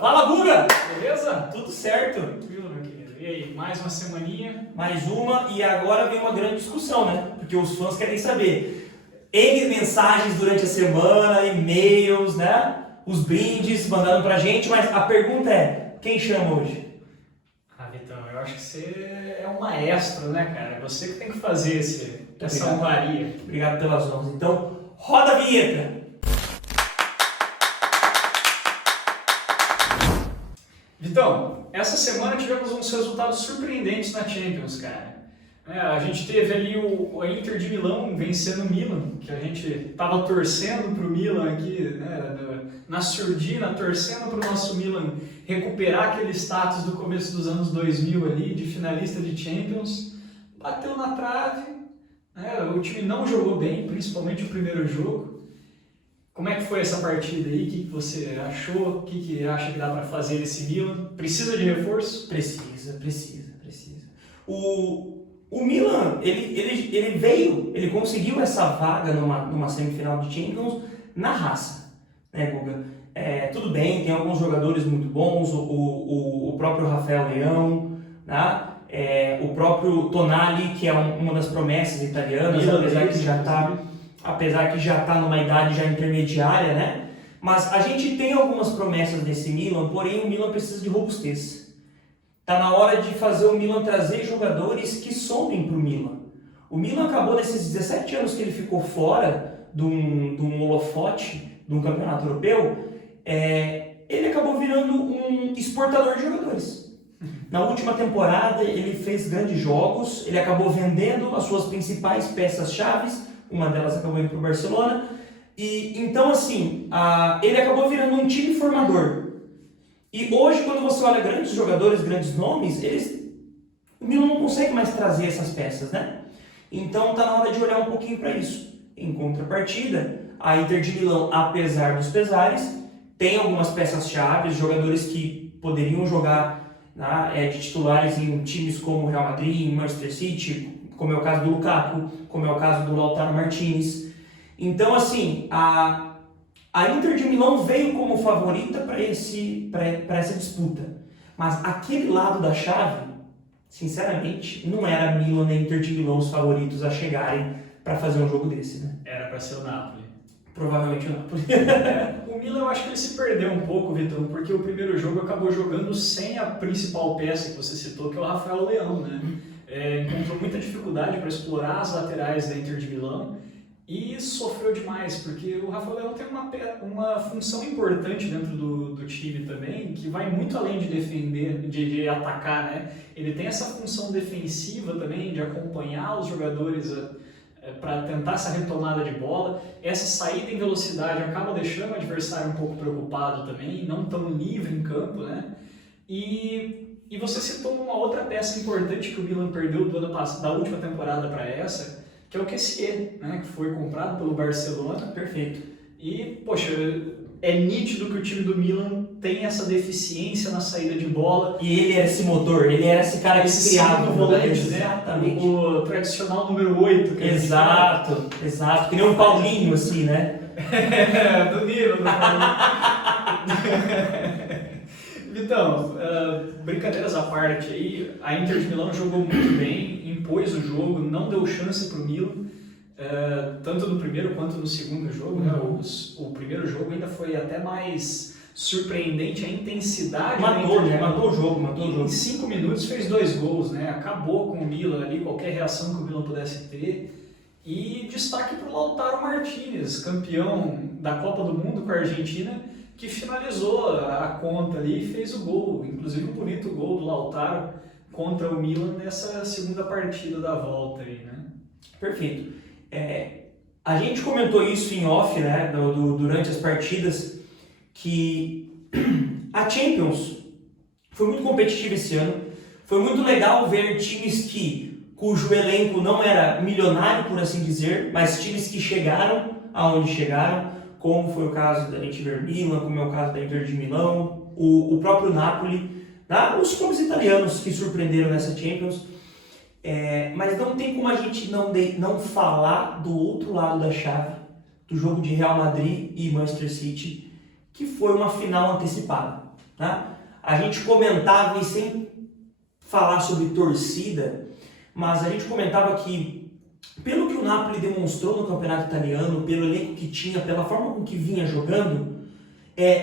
Fala, Guga! Beleza? Tudo certo? Tranquilo, meu querido. E aí, mais uma semaninha? Mais uma, e agora vem uma grande discussão, né? Porque os fãs querem saber. N mensagens durante a semana, e-mails, né? Os brindes mandando pra gente, mas a pergunta é, quem chama hoje? Vitão, eu acho que você é um maestro, né, cara? É você que tem que fazer essa Obrigado. honraria. Obrigado pelas honras. Então, roda a vinheta! Vitão, essa semana tivemos uns resultados surpreendentes na Champions, cara. A gente teve ali a Inter de Milão vencendo o Milan, que a gente tava torcendo pro Milan aqui, né, na surdina, torcendo pro nosso Milan recuperar aquele status do começo dos anos 2000 ali, de finalista de Champions. Bateu na trave, né, o time não jogou bem, principalmente o primeiro jogo. Como é que foi essa partida aí? O que você achou? O que acha que dá para fazer desse Milan? Precisa de reforço? Precisa. O Milan, ele conseguiu essa vaga numa semifinal de Champions na raça, né, Guga? Tudo bem, tem alguns jogadores muito bons, o próprio Rafael Leão, né? O próprio Tonali, que é uma das promessas italianas, apesar que já está numa idade já intermediária, né? Mas a gente tem algumas promessas desse Milan, porém o Milan precisa de robustez. Está na hora de fazer o Milan trazer jogadores que somem para o Milan. O Milan acabou, nesses 17 anos que ele ficou fora de um holofote, de um campeonato europeu, ele acabou virando um exportador de jogadores. Na última temporada ele fez grandes jogos, ele acabou vendendo as suas principais peças-chave, uma delas acabou indo para o Barcelona, e então assim, ele acabou virando um time formador. E hoje, quando você olha grandes jogadores, grandes nomes, o Milan não consegue mais trazer essas peças, né? Então está na hora de olhar um pouquinho para isso. Em contrapartida, a Inter de Milão, apesar dos pesares, tem algumas peças-chave, jogadores que poderiam jogar, né, de titulares em times como o Real Madrid, Manchester City, como é o caso do Lukaku, como é o caso do Lautaro Martinez. Então, assim, a Inter de Milão veio como favorita para essa disputa, mas aquele lado da chave, sinceramente, não era Milan nem Inter de Milão os favoritos a chegarem para fazer um jogo desse, né? Era para ser o Napoli. Provavelmente o Napoli. O Milan, eu acho que ele se perdeu um pouco, Vitão, porque o primeiro jogo acabou jogando sem a principal peça que você citou, que é o Rafael Leão, né? Encontrou muita dificuldade para explorar as laterais da Inter de Milão e sofreu demais, porque o Rafael Leão tem uma função importante dentro do time também, que vai muito além de defender, de atacar, né? Ele tem essa função defensiva também, de acompanhar os jogadores para tentar essa retomada de bola. Essa saída em velocidade acaba deixando o adversário um pouco preocupado também, não tão livre em campo, né? E você citou uma outra peça importante que o Milan perdeu da última temporada para essa, que é o Kessié, né, que foi comprado pelo Barcelona. Perfeito. E, poxa, é nítido que o time do Milan tem essa deficiência na saída de bola. E ele era esse motor, ele era esse cara que criava o volante, né? Exatamente. O tradicional número 8. Exato. Que nem um Paulinho, assim, né? Do Milan. Então, brincadeiras à parte aí, a Inter de Milão jogou muito bem, impôs o jogo, não deu chance para o Milan, tanto no primeiro quanto no segundo jogo. Né? O primeiro jogo ainda foi até mais surpreendente a intensidade. Matou o jogo. Em 5 minutos fez 2 gols, né? Acabou com o Milan ali, qualquer reação que o Milan pudesse ter. E destaque para o Lautaro Martinez, campeão da Copa do Mundo com a Argentina, que finalizou a conta ali e fez o gol, inclusive um bonito gol do Lautaro contra o Milan nessa segunda partida da volta aí, né? Perfeito. A gente comentou isso em off, né, durante as partidas, que a Champions foi muito competitiva esse ano, foi muito legal ver times cujo elenco não era milionário, por assim dizer, mas times que chegaram aonde chegaram, como foi o caso da Inter Milan, como é o caso da Inter de Milão, o próprio Napoli, os clubes italianos que surpreenderam nessa Champions. Mas não tem como a gente não falar do outro lado da chave, do jogo de Real Madrid e Manchester City, que foi uma final antecipada. Tá? A gente comentava, e sem falar sobre torcida, mas a gente comentava que, pelo que o Napoli demonstrou no campeonato italiano, pelo elenco que tinha, pela forma com que vinha jogando,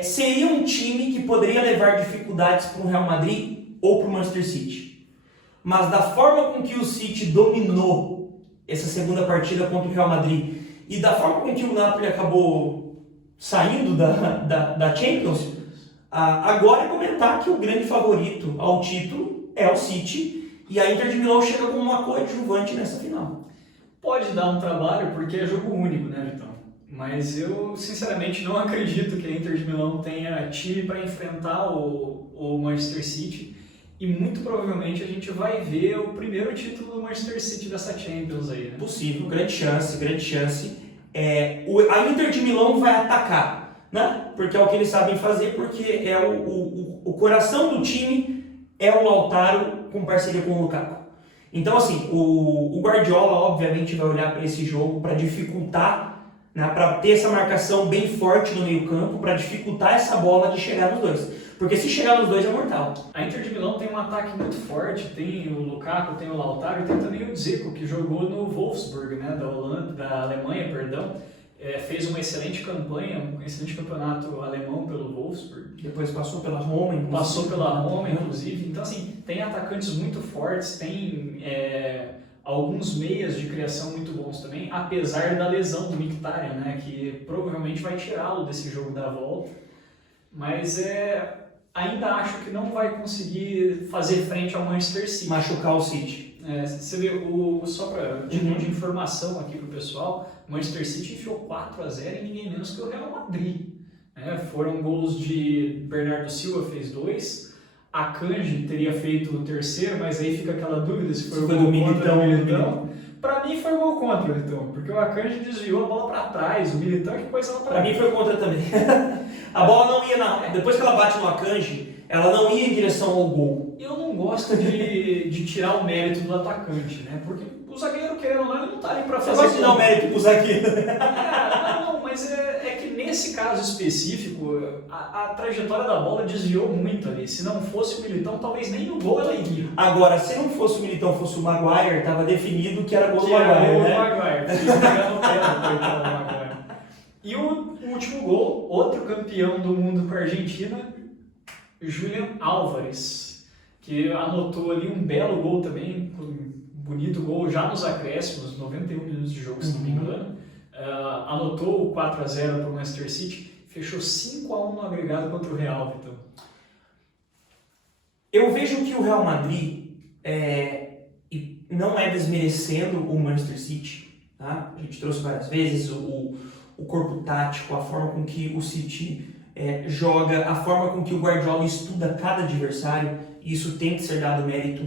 seria um time que poderia levar dificuldades para o Real Madrid ou para o Manchester City. Mas da forma com que o City dominou essa segunda partida contra o Real Madrid e da forma com que o Napoli acabou saindo da Champions, agora é comentar que o grande favorito ao título é o City e a Inter de Milão chega como uma coadjuvante nessa final. Pode dar um trabalho porque é jogo único, né, Vitão? Mas eu, sinceramente, não acredito que a Inter de Milão tenha time para enfrentar o Manchester City e muito provavelmente a gente vai ver o primeiro título do Manchester City dessa Champions aí, né? Possível, grande chance, grande chance. A Inter de Milão vai atacar, né? Porque é o que eles sabem fazer, porque o coração do time é o Lautaro com parceria com o Lukaku. Então, assim, o Guardiola, obviamente, vai olhar para esse jogo para dificultar, né, para ter essa marcação bem forte no meio-campo, para dificultar essa bola de chegar nos dois. Porque se chegar nos dois é mortal. A Inter de Milão tem um ataque muito forte, tem o Lukaku, tem o Lautaro e tem também o Dzeko, que jogou no Wolfsburg, né, da Alemanha, perdão. Fez uma excelente campanha, um excelente campeonato alemão pelo Wolfsburg. Depois passou pela Roma, inclusive. Passou pela Roma, inclusive. Então, assim, tem atacantes muito fortes, tem alguns meias de criação muito bons também, apesar da lesão do Mkhitaryan, né, que provavelmente vai tirá-lo desse jogo da volta. Mas ainda acho que não vai conseguir fazer frente ao Manchester City. Machucar o City. Você vê, só para de informação aqui para o pessoal, o Manchester City enfiou 4-0 em ninguém menos que o Real Madrid. Foram gols de Bernardo Silva, fez 2, Akanji teria feito o terceiro, mas aí fica aquela dúvida se foi o gol contra o Militão. Para mim foi gol contra o Militão, porque o Akanji desviou a bola para trás, o Militão que pôs ela para mim foi contra também. A bola não ia depois que ela bate no Akanji, ela não ia em direção ao gol. Eu não gosto de tirar o mérito do atacante, né? Porque o zagueiro, querendo ou não, ele não tá ali para fazer... Você gosta de dar o mérito pro zagueiro. Não, mas é que nesse caso específico, a trajetória da bola desviou muito ali. Se não fosse o Militão, talvez nem no gol ela iria. Agora, se não fosse o Militão, fosse o Maguire, tava definido que era gol do Maguire, né? Gol do Maguire, fica pegando o pé do coitado do Maguire. E o último gol, outro campeão do mundo com a Argentina, Julián Álvares, que anotou ali um belo gol também, um bonito gol já nos acréscimos, 91 minutos de jogo, se não me engano. Anotou o 4-0 para o Manchester City, fechou 5-1 no agregado contra o Real, Vitão. Eu vejo que o Real Madrid, e não é desmerecendo o Manchester City, tá? A gente trouxe várias vezes o corpo tático, a forma com que o City joga, a forma com que o Guardiola estuda cada adversário, e isso tem que ser dado mérito.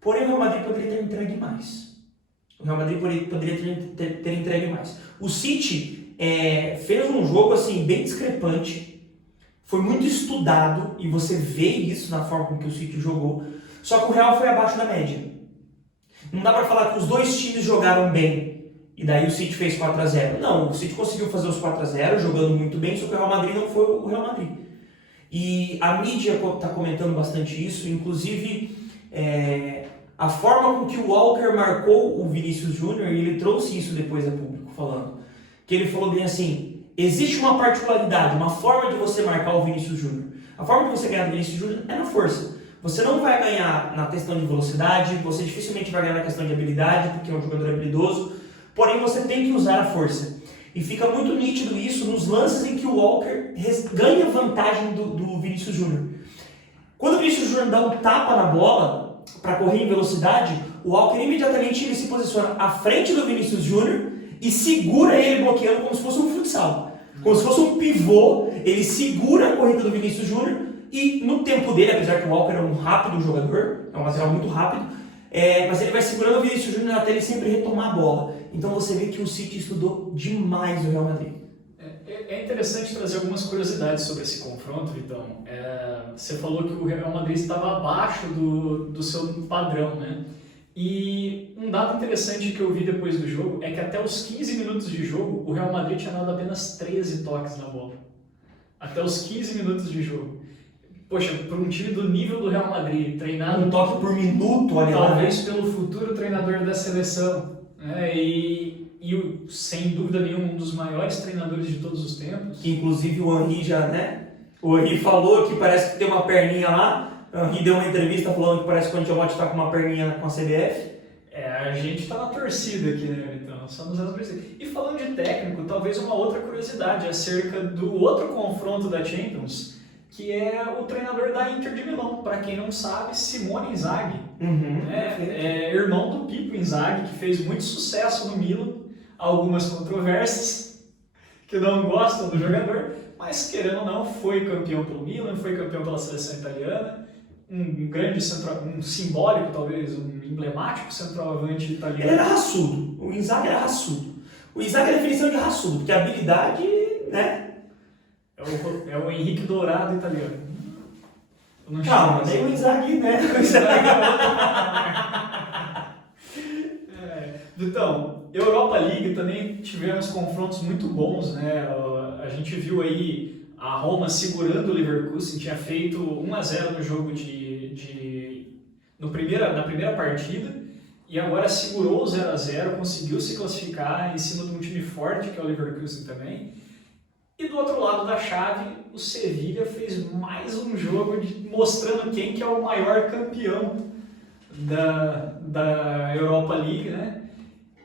Porém, o Real Madrid poderia ter entregue mais. O Real Madrid poderia ter entregue mais. O City fez um jogo assim, bem discrepante, foi muito estudado, e você vê isso na forma com que o City jogou, só que o Real foi abaixo da média. Não dá para falar que os dois times jogaram bem, e daí o City fez 4-0. Não, o City conseguiu fazer os 4-0, jogando muito bem, só que o Real Madrid não foi o Real Madrid. E a mídia está comentando bastante isso, inclusive a forma com que o Walker marcou o Vinícius Júnior, e ele trouxe isso depois a público falando, que ele falou bem assim, existe uma particularidade, uma forma de você marcar o Vinícius Júnior. A forma de você ganhar o Vinícius Júnior é na força. Você não vai ganhar na questão de velocidade, você dificilmente vai ganhar na questão de habilidade, porque é um jogador habilidoso, porém você tem que usar a força. E fica muito nítido isso nos lances em que o Walker ganha vantagem do Vinícius Júnior. Quando o Vinícius Júnior dá um tapa na bola para correr em velocidade, o Walker imediatamente ele se posiciona à frente do Vinícius Júnior e segura ele bloqueando como se fosse um futsal. Como se fosse um pivô, ele segura a corrida do Vinícius Júnior e no tempo dele, apesar que o Walker é um rápido jogador, é um lateral muito rápido, mas ele vai segurando o Vinícius Júnior até ele sempre retomar a bola. Então você vê que o City estudou demais o Real Madrid. É interessante trazer algumas curiosidades sobre esse confronto, Vitão. Você falou que o Real Madrid estava abaixo do seu padrão, né? E um dado interessante que eu vi depois do jogo é que até os 15 minutos de jogo, o Real Madrid tinha dado apenas 13 toques na bola. Até os 15 minutos de jogo. poxa, para um time do nível do Real Madrid, treinado Um toque por minuto, olha lá. talvez pelo futuro treinador da seleção, né? Sem dúvida nenhuma, um dos maiores treinadores de todos os tempos. Que inclusive o Henry já, né? O Henry falou que parece que tem uma perninha lá. O Henry deu uma entrevista falando que parece que o Ancelotti está com uma perninha com a CBF. A gente tá na torcida aqui, né, então, só nos anos torcida. E falando de técnico, talvez uma outra curiosidade acerca do outro confronto da Champions, que é o treinador da Inter de Milão. Para quem não sabe, Simone Inzaghi. É irmão do Pippo Inzaghi, que fez muito sucesso no Milan, algumas controvérsias, que não gostam do jogador, mas querendo ou não, foi campeão pelo Milan, foi campeão pela seleção italiana, um grande um simbólico, talvez, um emblemático centroavante italiano. Ele era raçudo, o Inzaghi era raçudo. O Inzaghi é a definição de raçudo, porque a habilidade, né? É o Henrique Dourado italiano. Calma, nem o Inzaghi, né? Então, Europa League também tivemos confrontos muito bons, né? A gente viu aí a Roma segurando o Leverkusen, tinha feito 1-0 no jogo na primeira partida, e agora segurou o 0-0, conseguiu se classificar em cima de um time forte, que é o Leverkusen também. E do outro lado da chave, o Sevilla fez mais um jogo mostrando quem que é o maior campeão da Europa League, né?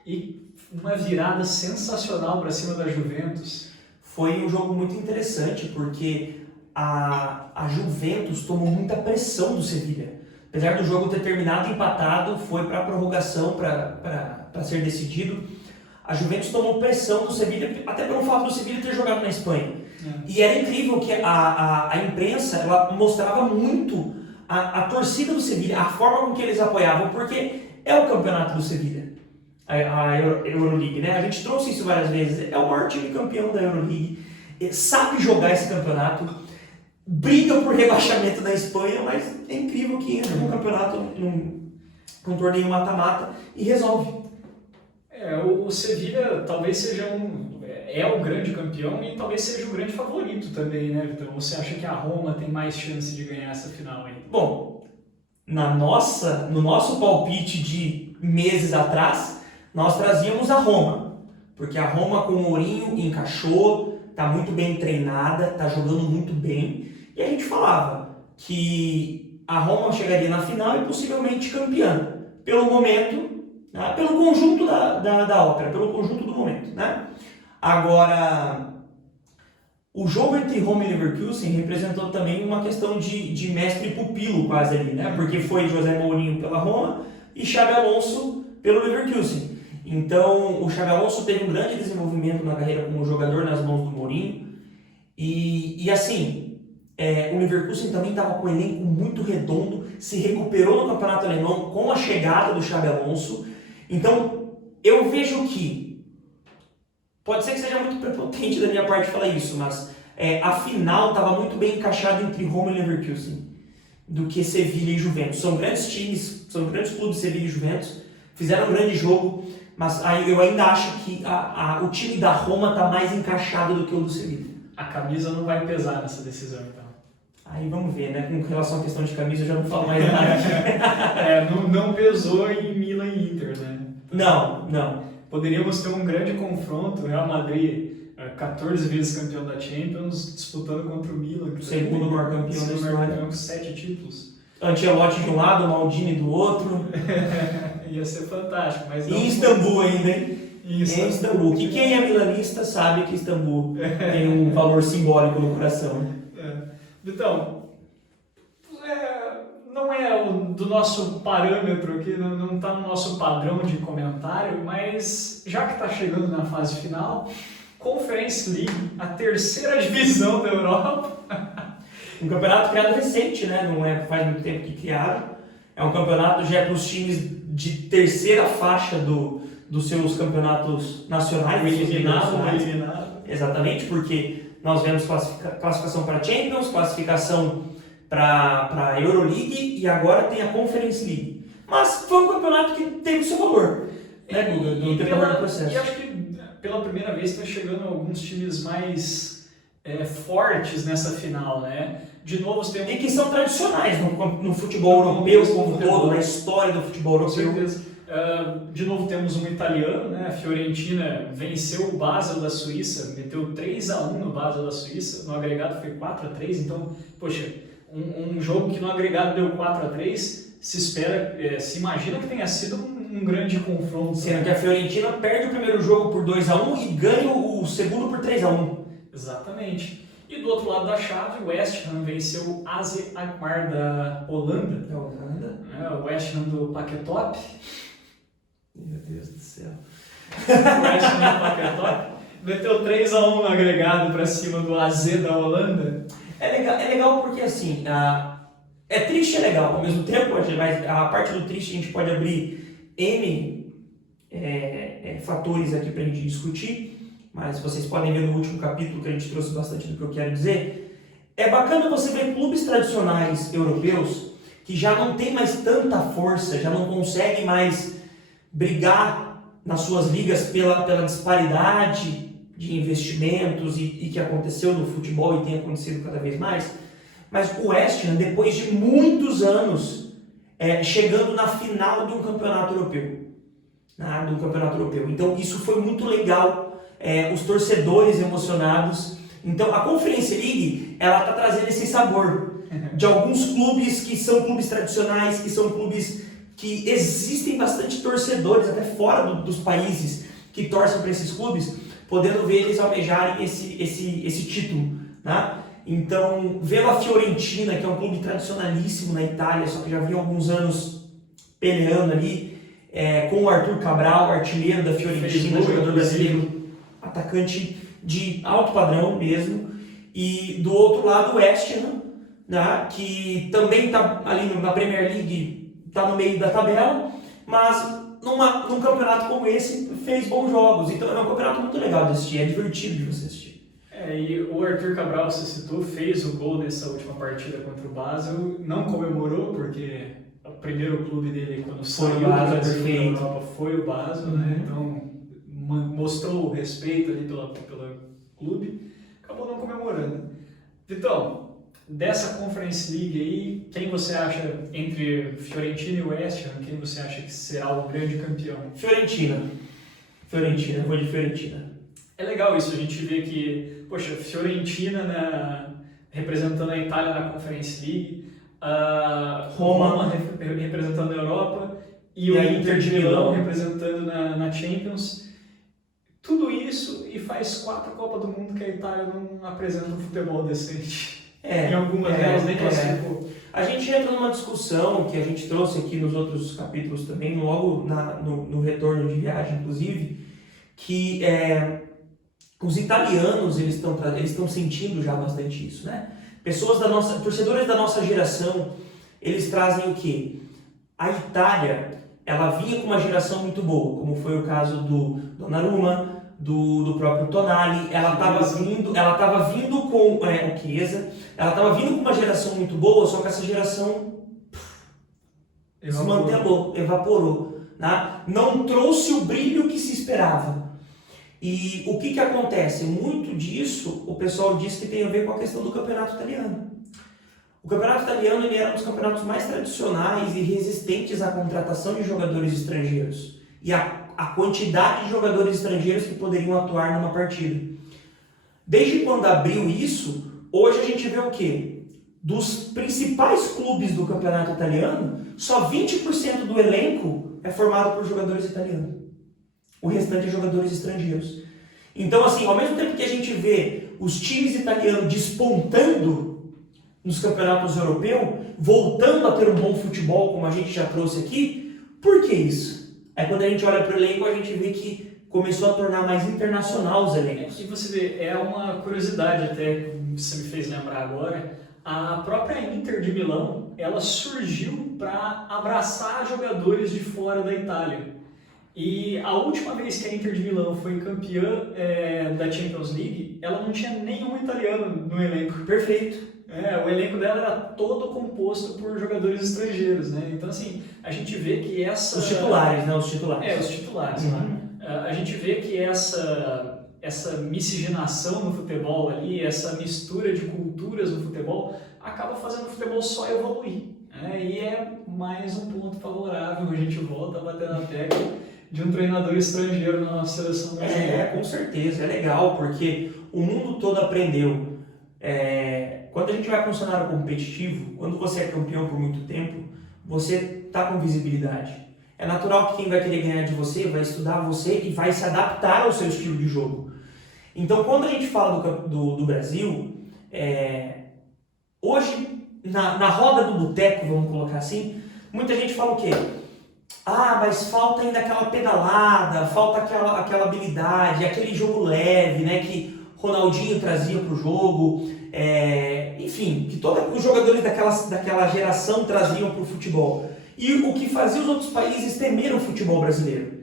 E uma virada sensacional para cima da Juventus. Foi um jogo muito interessante, porque a Juventus tomou muita pressão do Sevilla. Apesar do jogo ter terminado empatado, foi para a prorrogação para ser decidido. A Juventus tomou pressão do Sevilla, até pelo fato do Sevilla ter jogado na Espanha. E era incrível que a imprensa ela mostrava muito a torcida do Sevilla, a forma com que eles apoiavam, porque é o campeonato do Sevilla, a Euroleague, né? A gente trouxe isso várias vezes, é o maior time campeão da Euroleague, sabe jogar esse campeonato, briga por rebaixamento na Espanha, mas é incrível que entra num campeonato, num torneio mata-mata e resolve. O Sevilla talvez seja o grande campeão e talvez seja o grande favorito também, né, Vitor? Você acha que a Roma tem mais chance de ganhar essa final aí? Bom, no nosso palpite de meses atrás, nós trazíamos a Roma, porque a Roma com o Mourinho encaixou, está muito bem treinada, está jogando muito bem, e a gente falava que a Roma chegaria na final e possivelmente campeã, pelo momento, né, pelo conjunto da ópera, pelo conjunto do momento, né? Agora, o jogo entre Roma e Leverkusen representou também uma questão de mestre e pupilo quase ali, né? Porque foi José Mourinho pela Roma e Xabi Alonso pelo Leverkusen. Então, o Xabi Alonso teve um grande desenvolvimento na carreira como jogador nas mãos do Mourinho. E assim, o Leverkusen também estava com um elenco muito redondo, se recuperou no campeonato alemão com a chegada do Xabi Alonso. Então, eu vejo que pode ser que seja muito prepotente da minha parte falar isso, mas a final estava muito bem encaixada entre Roma e Leverkusen do que Sevilla e Juventus. São grandes times, são grandes clubes, Sevilla e Juventus, fizeram um grande jogo, mas eu ainda acho que o time da Roma está mais encaixado do que o do Sevilla. A camisa não vai pesar nessa decisão, então. Aí vamos ver, né? Com relação à questão de camisa, eu já não falo mais nada. Não pesou em Milan e Inter, né? Não. Poderíamos ter um grande confronto, Real Madrid, 14 vezes campeão da Champions, disputando contra o Milan. Segundo maior campeão da história. Com 7 títulos. Ancelotti de um lado, Maldini do outro. Ia ser fantástico, mas não. E Istambul ainda, hein? Isso. Em Istambul. Que quem é milanista sabe que Istambul tem um valor simbólico no coração. Então, não é do nosso parâmetro aqui, não está no nosso padrão de comentário, mas já que está chegando na fase final, Conference League, a terceira divisão da Europa. Um campeonato criado recente, né? Não faz muito tempo que criaram. É um campeonato já para os times de terceira faixa dos seus campeonatos nacionais. O eliminado. Exatamente, porque nós vemos classificação para Champions, classificação para a Euroleague e agora tem a Conference League. Mas foi um campeonato que teve o seu valor, né, Guga, do decorrer do processo. E acho que pela primeira vez está chegando alguns times mais fortes nessa final, né? De novo, você tem E que são tradicionais no futebol europeu como todo, na história do futebol Com europeu. certeza. De novo temos um italiano, né? A Fiorentina venceu o Basel da Suíça, meteu 3-1 no Basel da Suíça, no agregado foi 4-3, então, poxa, um jogo que no agregado deu 4-3, se espera, se imagina que tenha sido um grande confronto. Sendo que a Fiorentina perde o primeiro jogo por 2-1 e ganha o segundo por 3-1. Exatamente. E do outro lado da chave, o West Ham venceu o AZ Alkmaar da Holanda. Da Holanda. O West Ham do Paquetop. Meu Deus do céu. O West Ham do Paquetop meteu 3-1 no agregado para cima do AZ da Holanda. É legal porque assim, é triste e é legal ao mesmo tempo, mas a parte do triste a gente pode abrir N fatores aqui para a gente discutir. Mas vocês podem ver no último capítulo que a gente trouxe bastante do que eu quero dizer. É bacana você ver clubes tradicionais europeus que já não tem mais tanta força, já não conseguem mais brigar nas suas ligas pela disparidade de investimentos e que aconteceu no futebol e tem acontecido cada vez mais. Mas o West Ham, depois de muitos anos, chegando na final de um campeonato europeu. Então isso foi muito legal. Os torcedores emocionados. Então a Conference League ela está trazendo esse sabor de alguns clubes que são clubes tradicionais, que são clubes que existem bastante torcedores até fora dos países que torcem para esses clubes, podendo ver eles almejarem esse título, né? Então ver a Fiorentina, que é um clube tradicionalíssimo na Itália, só que já vinha há alguns anos peleando ali, com o Arthur Cabral, artilheiro da Fiorentina, jogador brasileiro, atacante de alto padrão mesmo, e do outro lado o West Ham, né, que também está ali na Premier League, está no meio da tabela, mas num campeonato como esse fez bons jogos, então é um campeonato muito legal de assistir, é divertido de você assistir. E o Arthur Cabral, você citou, fez o gol nessa última partida contra o Basel, não comemorou porque o primeiro clube dele quando saiu do Brasil da Europa foi o Basel, né? Então mostrou o respeito ali pelo clube, acabou não comemorando. Vitão, dessa Conference League aí, quem você acha, entre Fiorentina e West Ham, quem você acha que será o grande campeão? Fiorentina, eu vou de Fiorentina. É legal isso, a gente vê que, poxa, Fiorentina representando a Itália na Conference League, Roma representando a Europa e o Inter de Milão representando na Champions. Tudo isso e faz 4 Copas do Mundo que a Itália não apresenta um futebol decente. Em algumas delas nem classificou. A gente entra numa discussão que a gente trouxe aqui nos outros capítulos também, logo no retorno de viagem, inclusive, que os italianos eles estão sentindo já bastante isso, né? Torcedores da nossa geração, eles trazem o quê? A Itália, ela vinha com uma geração muito boa, como foi o caso do Donnarumma, do próprio Tonali. Ela estava vindo com o Chiesa, ela estava vindo com uma geração muito boa, só que essa geração desmantelou, evaporou, né? Não trouxe o brilho que se esperava. E o que acontece? Muito disso o pessoal diz que tem a ver com a questão do campeonato italiano. O campeonato italiano ele era um dos campeonatos mais tradicionais e resistentes à contratação de jogadores estrangeiros e a quantidade de jogadores estrangeiros que poderiam atuar numa partida. Desde quando abriu isso, hoje a gente vê o quê? Dos principais clubes do campeonato italiano, só 20% do elenco é formado por jogadores italianos. O restante é jogadores estrangeiros. Então, assim, ao mesmo tempo que a gente vê os times italianos despontando nos campeonatos europeus, voltando a ter um bom futebol, como a gente já trouxe aqui, por que isso? Quando a gente olha para o elenco, a gente vê que começou a tornar mais internacional os elencos. E você vê, é uma curiosidade até, que você me fez lembrar agora, a própria Inter de Milão, ela surgiu para abraçar jogadores de fora da Itália. E a última vez que a Inter de Milão foi campeã da Champions League, ela não tinha nenhum italiano no elenco. Perfeito. O elenco dela era todo composto por jogadores estrangeiros, né? Então, assim, a gente vê que essa... Os titulares, né? Os titulares. Os titulares, né? A gente vê que essa miscigenação no futebol ali, essa mistura de culturas no futebol, acaba fazendo o futebol só evoluir. E é mais um ponto favorável, a gente volta a bater na tecla de um treinador estrangeiro na nossa seleção brasileira. Com certeza, é legal, porque o mundo todo aprendeu. Quando a gente vai para um cenário competitivo, quando você é campeão por muito tempo, você está com visibilidade. É natural que quem vai querer ganhar de você vai estudar você e vai se adaptar ao seu estilo de jogo. Então, quando a gente fala do Brasil, hoje, na roda do boteco, vamos colocar assim, muita gente fala o quê? Mas falta ainda aquela pedalada, falta aquela habilidade, aquele jogo leve, né, que Ronaldinho trazia para o jogo, enfim, que todos os jogadores daquela geração traziam para o futebol. E o que fazia os outros países temer o futebol brasileiro.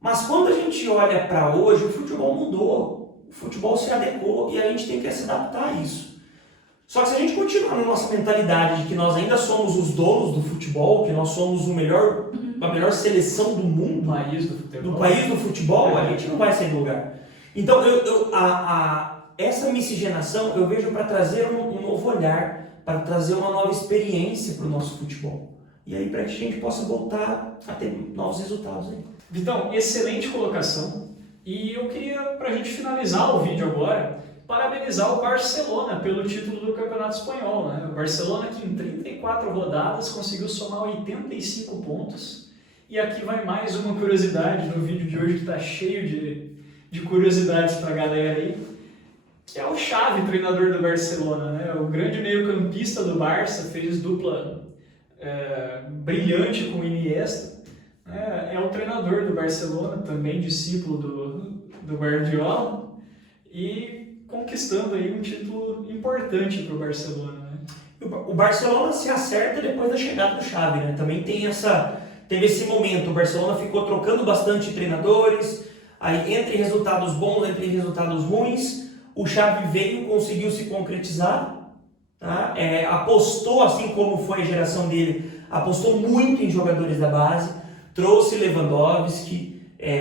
Mas quando a gente olha para hoje, o futebol mudou, o futebol se adequou e a gente tem que se adaptar a isso. Só que se a gente continuar na nossa mentalidade de que nós ainda somos os donos do futebol, que nós somos a melhor seleção do mundo, do país do futebol, a gente não vai sair do lugar. Então, essa miscigenação eu vejo para trazer um novo olhar, para trazer uma nova experiência para o nosso futebol. E aí, para que a gente possa voltar a ter novos resultados aí. Vitão, excelente colocação. E eu queria, para a gente finalizar o vídeo agora, parabenizar o Barcelona pelo título do Campeonato Espanhol. Né? O Barcelona, que em 34 rodadas conseguiu somar 85 pontos. E aqui vai mais uma curiosidade no vídeo de hoje, que está cheio de curiosidades para a galera aí, que é o Xavi, treinador do Barcelona. Né? O grande meio-campista do Barça, fez dupla brilhante com o Iniesta. É o treinador do Barcelona, também discípulo do Guardiola, e conquistando aí um título importante para o Barcelona. Né? O Barcelona se acerta depois da chegada do Xavi, né? Também teve esse momento, o Barcelona ficou trocando bastante treinadores, aí entre resultados bons, entre resultados ruins, o Xavi veio, conseguiu se concretizar, tá? Apostou, assim como foi a geração dele, apostou muito em jogadores da base, trouxe Lewandowski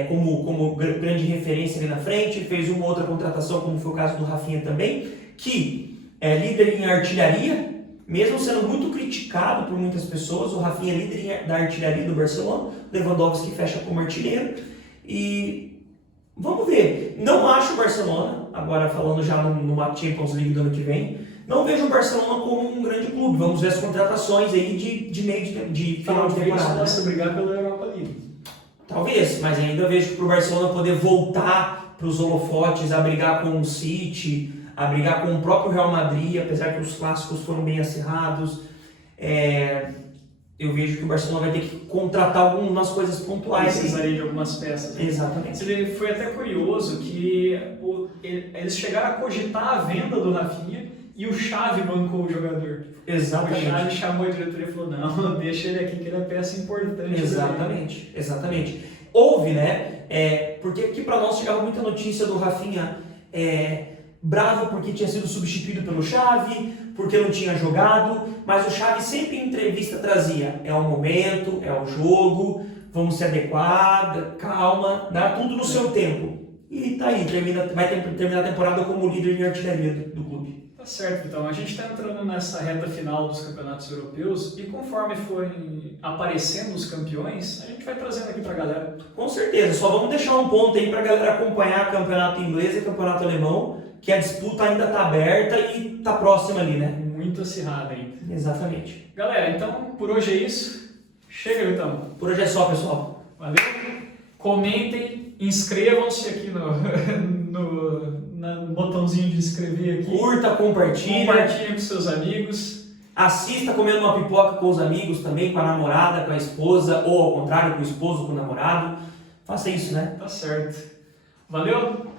como grande referência ali na frente, fez uma outra contratação, como foi o caso do Rafinha também, que é líder em artilharia, mesmo sendo muito criticado por muitas pessoas. O Rafinha é líder da artilharia do Barcelona, Lewandowski fecha como artilheiro, e vamos ver. Não acho o Barcelona, agora falando já numa Champions League do ano que vem, não vejo o Barcelona como um grande clube. Vamos ver as contratações aí de final de temporada. Possa brigar pela Europa League. Talvez, mas ainda vejo que para o Barcelona poder voltar para os holofotes, a brigar com o City, a brigar com o próprio Real Madrid, apesar que os clássicos foram bem acirrados, eu vejo que o Barcelona vai ter que contratar algumas coisas pontuais. Precisaria de algumas peças. Né? Exatamente. Foi até curioso que eles chegaram a cogitar a venda do Rafinha e o Xavi bancou o jogador. Exatamente. O Xavi chamou a diretoria e falou, não, deixa ele aqui que ele é peça importante. Exatamente. Houve, né? Porque aqui para nós chegava muita notícia do Rafinha bravo porque tinha sido substituído pelo Xavi, porque não tinha jogado, mas o Xavi sempre em entrevista trazia, é o momento, é o jogo, vamos se adequar, calma, dá tudo no seu tempo. E tá aí, vai terminar a temporada como líder de artilharia do clube. Tá certo, então. A gente está entrando nessa reta final dos campeonatos europeus e conforme forem aparecendo os campeões, a gente vai trazendo aqui pra galera. Com certeza, só vamos deixar um ponto aí pra galera acompanhar o campeonato inglês e o campeonato alemão, que a disputa ainda tá aberta e tá próxima ali, né? Muito acirrada ainda. Exatamente. Galera, então por hoje é isso. Chega, então. Por hoje é só, pessoal. Valeu. Comentem, inscrevam-se aqui no botãozinho de inscrever aqui. Curta, compartilhe com seus amigos. Assista comendo uma pipoca com os amigos também, com a namorada, com a esposa, ou ao contrário, com o esposo, com o namorado. Faça isso, né? Tá certo. Valeu!